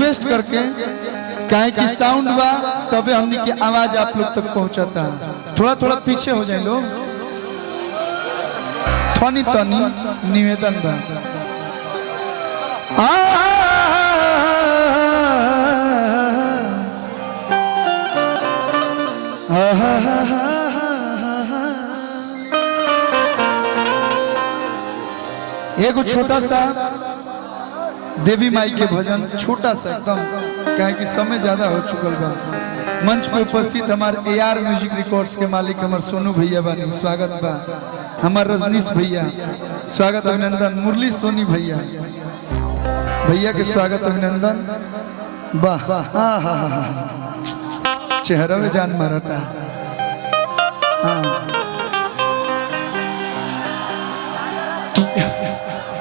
Request करके काहे कि साउंड बा तबे हमनी की आवाज आप लोग तक पहुंचाता। थोड़ा थोड़ा पीछे हो जाए लोग, थोनी तनी निवेदन बा। एगो छोटा सा देवी माई के भजन, छोटा सा एकदम, कहे कि समय ज्यादा हो चुकल बा। मंच पे उपस्थित हमारे AR म्यूजिक रिकॉर्ड्स के मालिक हमारे सोनू भैया बानी, स्वागत बा। हमारे रजनीश भैया स्वागत अभिनंदन। मुरली सोनी भैया भैया के स्वागत अभिनंदन। वाह चेहरा में जान मारा था।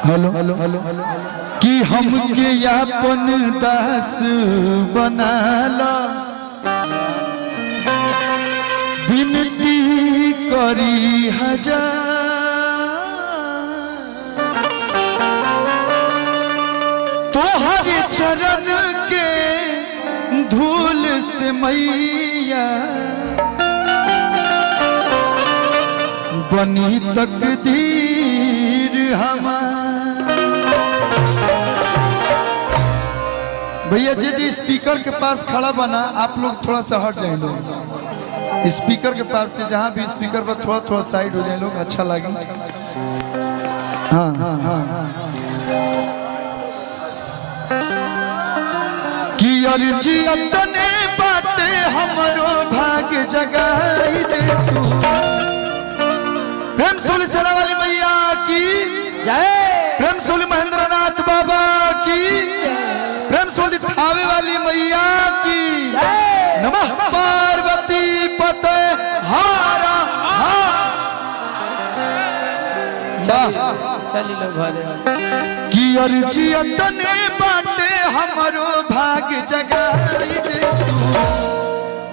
हेलो हेलो हेलो कि हमके अपन दास बनाला, विनती करी हजार, तोहरे चरण के धूल से मैया बनी तकदीर हमार। भैया जे स्पीकर के पास खड़ा बना, आप लोग थोड़ा सा हट जाए लोग स्पीकर के पास से, जहाँ भी स्पीकर पर थोड़ा थोड़ा साइड हो जाए लोग, अच्छा लगे। हाँ हाँ हाँ कि अर्जी अपने बाटे हमरो भाग्य जगाई दे तू। प्रेम सोली सेना वाली मैया की जय, प्रेम सोली महेंद्रनाथ बाबा की, प्रेम सोली थावे वाली मैया की नमः। पार्वती पते हारा चली लो घरे की अर्जी तने बाटे हमरो भाग्य जगाई दे तू।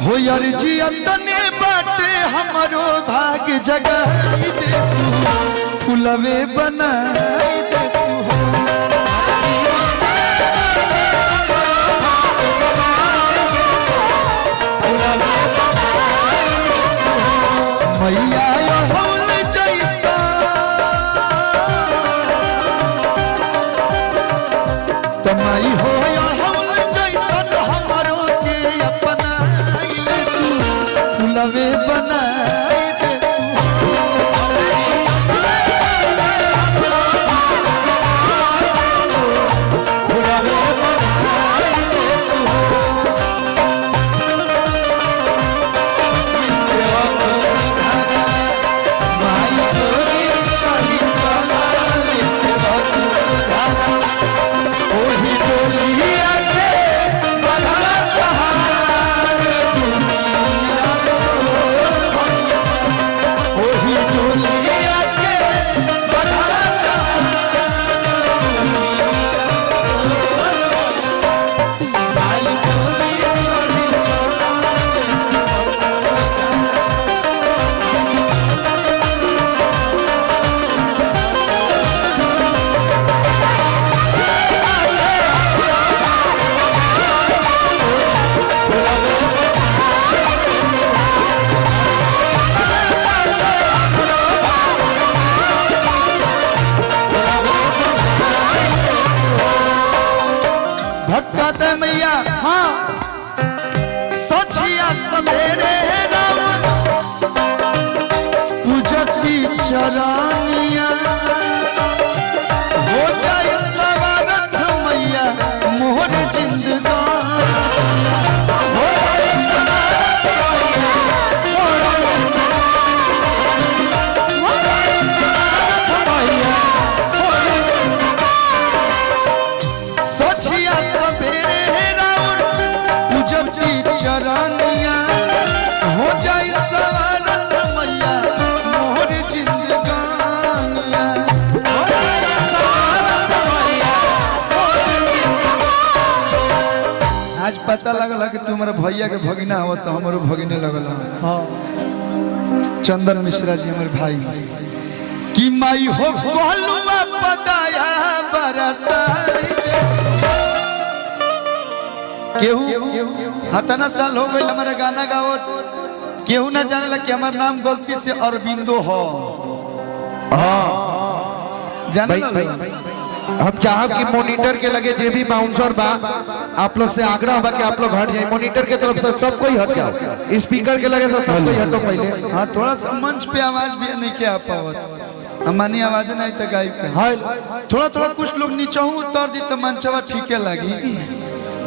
हो अर्जी तने बाटे हमरो भाग्य जगाई दे तू, फुलवे बनाई दे तू। मैया हौल जैसा तमाई हो हौल जैसा हमरो के अपना फुलवे बनाई दे तू। भक्ता मैया हाँ सचिया सवेरे पूजती चरानिया, हो जाए सवारथ मैया मोहर चरानिया, हो जाए सवारथ मैया मोहर जिंदगानिया। आज पता लगला कि तुम्हारा भैया के भगिना हो तो हमारो भगिने लगल। चंदन मिश्रा जी हमारे भाई कि माई हो गोलुआ पदाया बरसाई केहू हतना साल हो गए हमारे गाना गाओ, केहू ना जाने लगे हमारा नाम गलती से अरविंदो हो। जाने हम चाहब कि मॉनिटर के लगे जे भी बाउंसर बा आप लोग से आग्रह होगा कि आप लोग हट जाए, मॉनिटर के तरफ से सब कोई हट जाओ, स्पीकर के लगे से सब कोई हटो पहले। हाँ थोड़ा सा मंच पे आवाज भी नहीं क्या पावत, हमारी आवाज नहीं तो गायब का थोड़ा थोड़ा कुछ लोग नीचे उतर जी तो मंचवा ठीक लगी,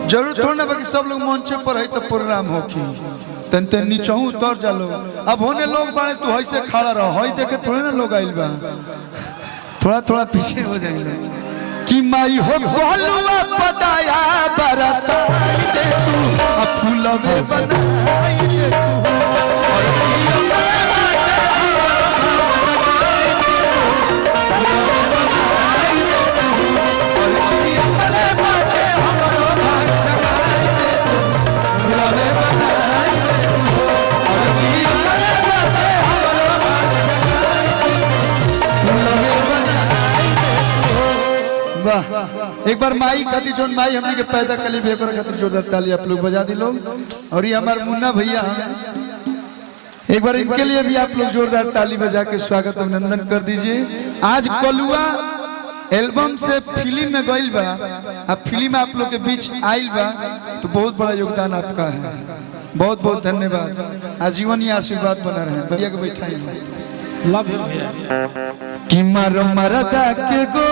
जरूर थोड़ा ना बाकी सब लोग मंच पर है तो प्रोग्राम हो की तन तन नीचे उतर जालो। अब होने लोग बाड़े तू ऐसे खड़ा रहो, हई देखे थोड़े ना लोग आइल बा, थोड़ा थोड़ा पीछे हो जाएंगे कि माई हो गोलुआ पताया बरसाई दे तू फूलवे बनाई दे एक बार माई खाती जो माई हमने के पैदा कली बेकर खातिर जोरदार ताली आप लोग बजा दी लोग। और ये हमारे मुन्ना भैया एक बार इनके लिए भी आप लोग जोरदार ताली बजा के स्वागत अभिनंदन कर दीजिए। आज कलुआ एल्बम से फिल्म में गइल बा, अब फिल्म आप लोग के बीच आइल बा तो बहुत बड़ा योगदान आपका है, बहुत बहुत धन्यवाद। आजीवन ही आशीर्वाद बना रहे भैया को बैठाइए। लव यू भैया। कि मरदा के गो